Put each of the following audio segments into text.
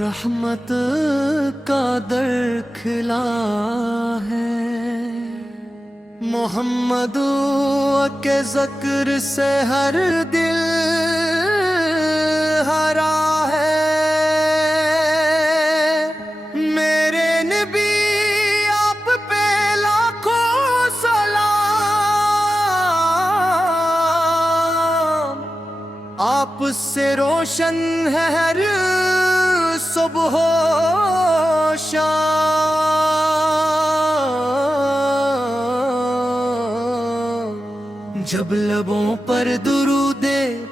رحمت کا در کھلا ہے، محمد کے ذکر سے ہر دل ہرا ہے۔ میرے نبی آپ پہ لاکھوں سلام، آپ سے روشن ہے ہر صبح و شام۔ جب لبوں پر درود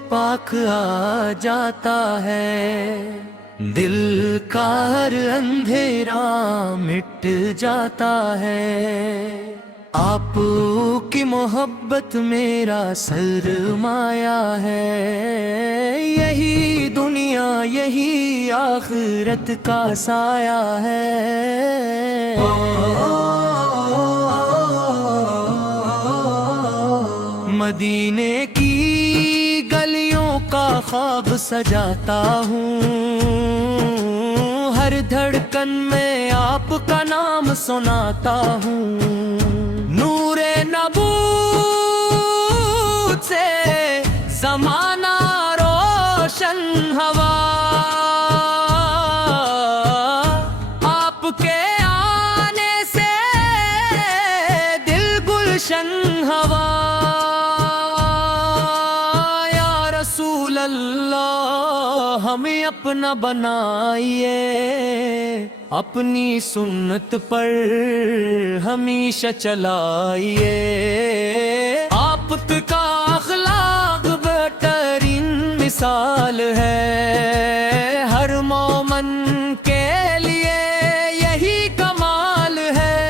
پاک آ جاتا ہے، دل کا ہر اندھیرا مٹ جاتا ہے۔ آپ کی محبت میرا سرمایہ ہے، یہی دنیا یہی آخرت کا سایہ ہے۔ مدینے کی گلیوں کا خواب سجاتا ہوں، ہر دھڑکن میں آپ کا نام سناتا ہوں۔ نور نبوت سے زمانہ روشن ہوا، آپ کے آنے سے دل گلشن ہوا۔ یا رسول اللہ ہمیں اپنا بنائیے، اپنی سنت پر ہمیشہ چلائیے۔ آپ کا اخلاق بہترین مثال ہے، ہر مومن کے لیے یہی کمال ہے۔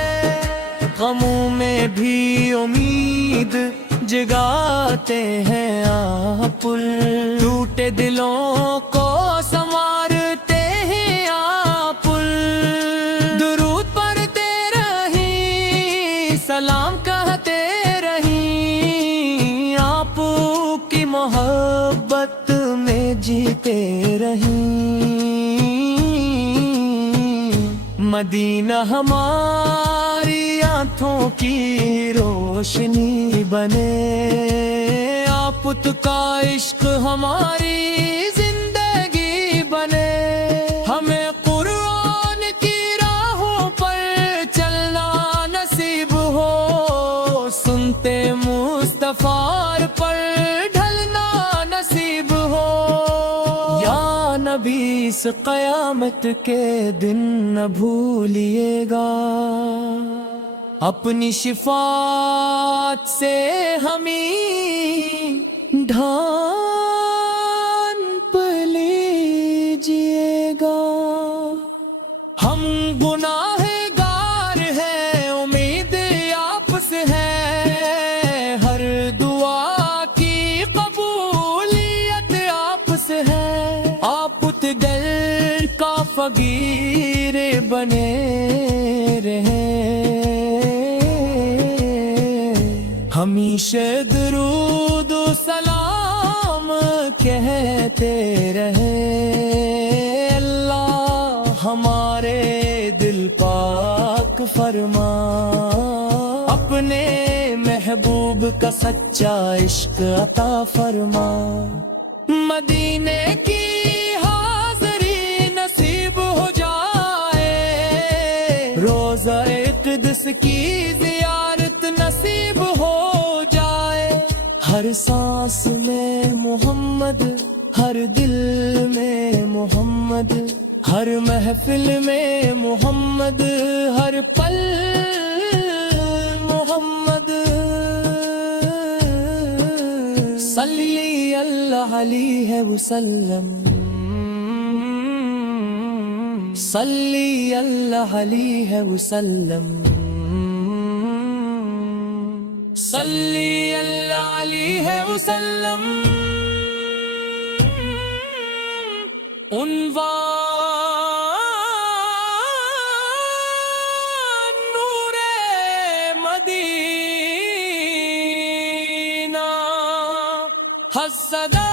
غموں میں بھی امید جگاتے ہیں آپ، ٹوٹے دلوں کو سنوارتے ہیں آپ۔ درود پڑھتے رہیں، سلام کہتے رہیں، آپ کی محبت میں جیتے رہیں۔ مدینہ ہماری آنکھوں کی روشنی بنے، آپ کا عشق ہماری زندگی بنے۔ ہمیں قرآن کی راہوں پر چلنا نصیب ہو، سنتے مصطفیٰ پر ڈھلنا نصیب ہو۔ یا نبی اس قیامت کے دن نہ بھولیے گا، اپنی شفاعت سے ہمیں ڈھانپ لیجیے گا۔ ہم گناہگار ہیں، امید آپ سے ہے، ہر دعا کی قبولیت آپ سے ہے۔ آپ دل کا فقیر بنے رہے، ہمیشہ درود و سلام کہتے رہے۔ اللہ ہمارے دل پاک فرما، اپنے محبوب کا سچا عشق عطا فرما۔ مدینے کی حاضری نصیب ہو جائے، روضہ اقدس کی زیارت نصیب ہو جائے۔ ہر سانس میں محمد، ہر دل میں محمد، ہر محفل میں محمد، ہر پل محمد۔ صلی اللہ علیہ وسلم، صلی اللہ علیہ وسلم، صلی اللہ علیہ وسلم۔ عنوان حسدا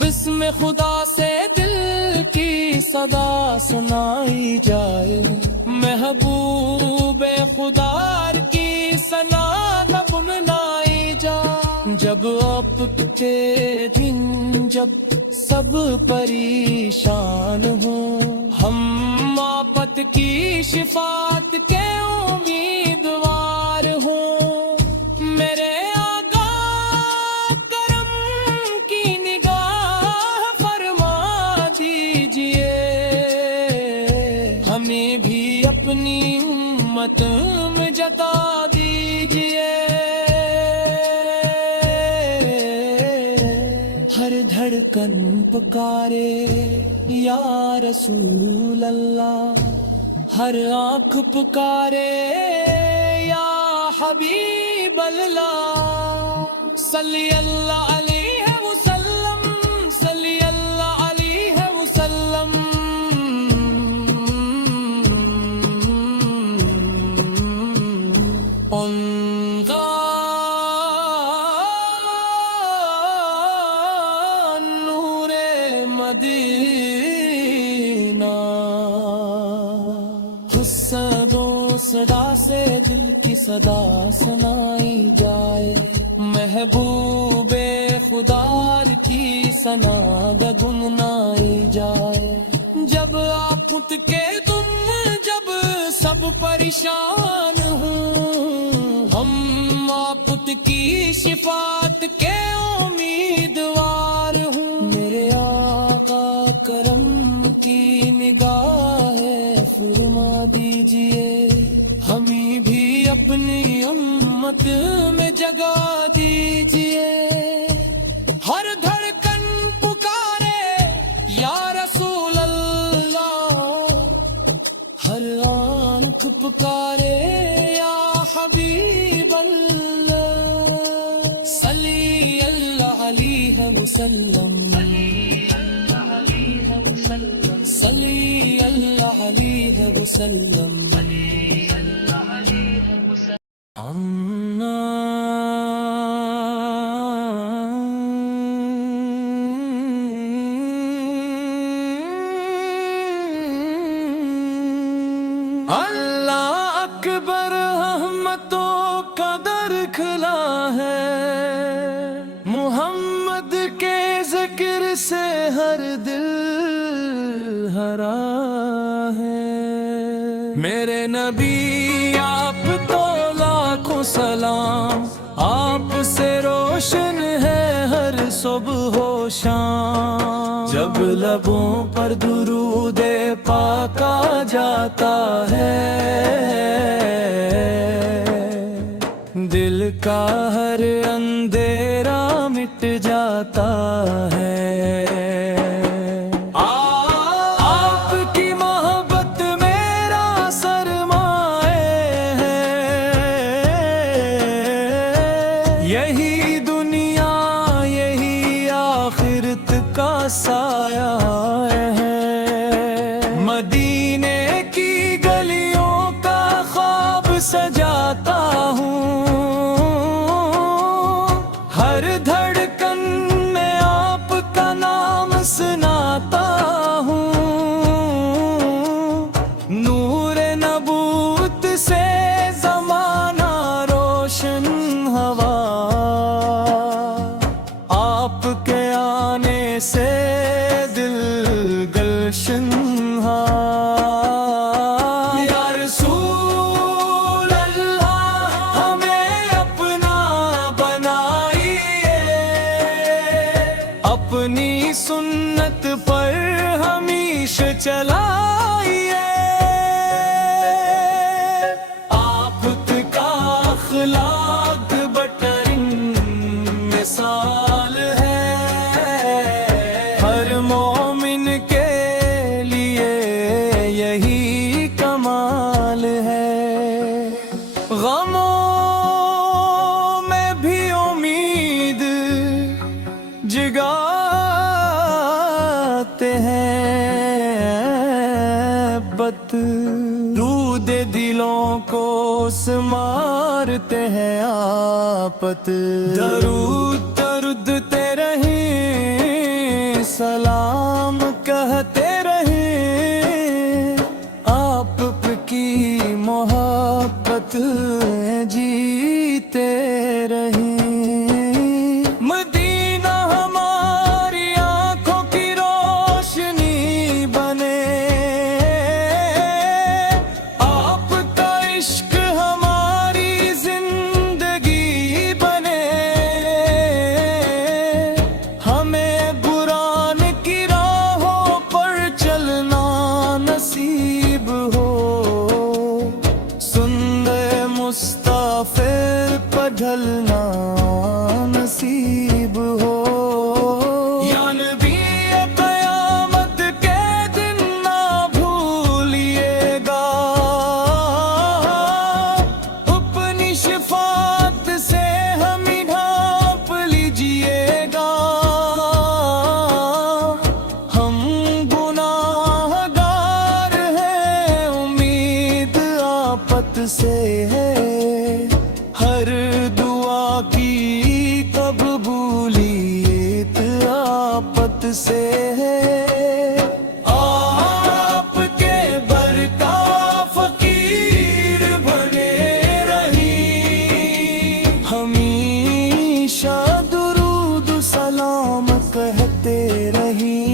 بسم خدا سے دل کی صدا سنائی جائے، محبوب خدا کی ثنا نہ بنائی جائے۔ جب آپ کے دن جب سب پریشان ہوں، ہم آفت کی شفاعت کے امیدوار ہوں، میرے آقا کرم کی نگاہ فرما دیجئے، ہمیں بھی اپنی امت میں جتا دیجئے۔ ہر دھڑکن پکارے یا رسول اللہ، ہر آنکھ پکارے یا حبیب اللہ، صلی اللہ علیہ وسلم، صلی اللہ علیہ وسلم۔ نور مدینہ، و صدا سے دل کی صدا سنائی جائے، محبوب خدا کی ثنا گنگنائی جائے۔ جب آفت کے تم جب سب پریشان ہوں، ہم آفت کی شفاعت کے امیدوار ہوں، میرے آقا کرم کی نگاہ فرما دیجئے، ہمیں بھی اپنی امت میں جگہ دیجئے۔ ہر دھڑکن پکارے یا رسول اللہ، ہر آنکھ پکارے یا حبیب اللہ، صلی اللہ علیہ وسلم، صلی اللہ علیہ وسلم۔ اللہ اکبر، رحمتوں کا در کھلا ہے، محمد کے ذکر سے ہر دل ہرا ہے۔ میرے نبی آپ تو لاکھوں سلام، آپ سے روشن ہے ہر صبح و شام، جب لبوں پر درود پاک آ جاتا ہے، دل کا ہر اندھیرا مٹ جاتا ہے۔ یہی دنیا یہی آخرت کا سایہ ہے، مدینے کی گلیوں کا خواب سجاتا ہوں، ہر دھڑکن میں آپ کا نام سناتا ہوں، نور نبوت سے زمانہ روشن ہوا، آپ کے آنے سے دل گلشن ہوا۔ یا رسول اللہ ہمیں اپنا بنائیے، اپنی سنت پر ہمیشہ چلائیے، آپ کا اخلاق بہترین مثال ہے، ہر مومن کے لیے یہی کمال ہے، غموں میں بھی امید جگاتے ہیں، بت دود دلوں کو مارتے ہیں آپت، درود درودتے رہیں، سلام کہتے رہیں، آپ کی محبت جیتے رہیں۔ مدینہ ہماری آنکھوں کی روشنی بنے، آپ کا عشق ہماری زندگی بنے، ہمیں قرآن کی راہوں پر چلنا نصیب ہو، سنت مصطفی پر ڈھلنا نصیب ہو۔ یا نبی قیامت کے دن نہ بھولیے گا، اپنی شفاعت سے ہمیں ڈھانپ لیجیے گا، ہم گناہ گار ہیں، امید آفت سے ہے، ہر دعا کی قبولیت آفت سے ہے۔ آپ کے برکا فقیر بنے رہی، ہمیشہ درود سلام کہتے رہی۔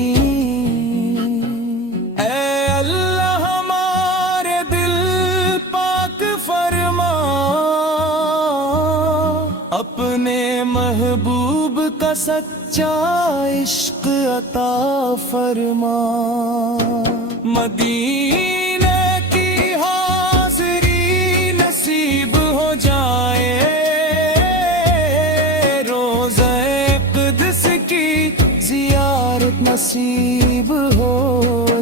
اے اللہ ہمارے دل پاک فرما، اپنے محبوب کا سچا عشق عطا فرما، مدینے کی حاضری نصیب ہو جائے، روضہ قدس کی زیارت نصیب ہو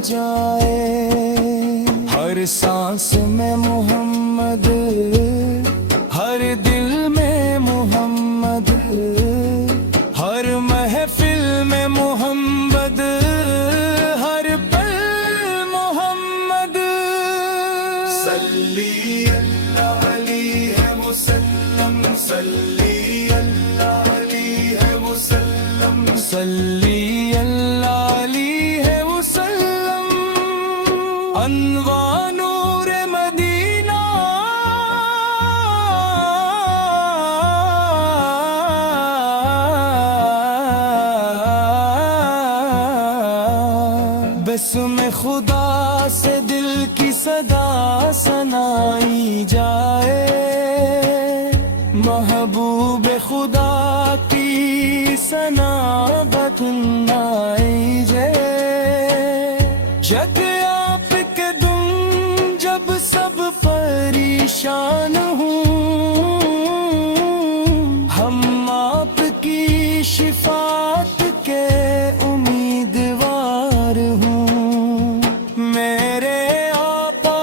جائے، ہر سانس میں محمد، ہر دل میں محمد، ہر محفل میں محمد، ہر پل محمد، صلی اللہ علیہ وسلم، صلی اللہ علیہ وسلم، صلی اللہ علیہ وسلم، انوار نور مدینہ، بسم خدا سے دل کی صدا سنائی جائے، محبوب خدا کی ثنا بتنائی جائے، جگ آپ کے دم جب سب پریشان ہوں، ہم آپ کی شفاعت کے امیدوار ہوں، میرے آقا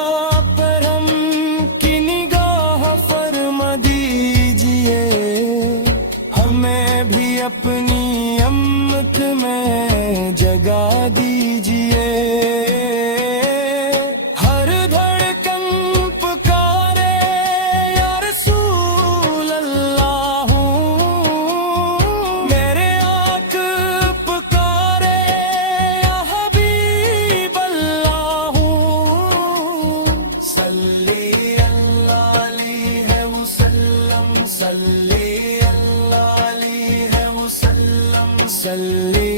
پر ہم کی نگاہ فرما دیجئے، ہمیں بھی اپنی امت میں جگہ دیجئے، ہر دھڑکن پکارے یا رسول اللہ، میرے آنکھ پکارے یا حبیب اللہ، صلی اللہ علیہ وسلم، صلی اللہ علیہ وسلم، صلی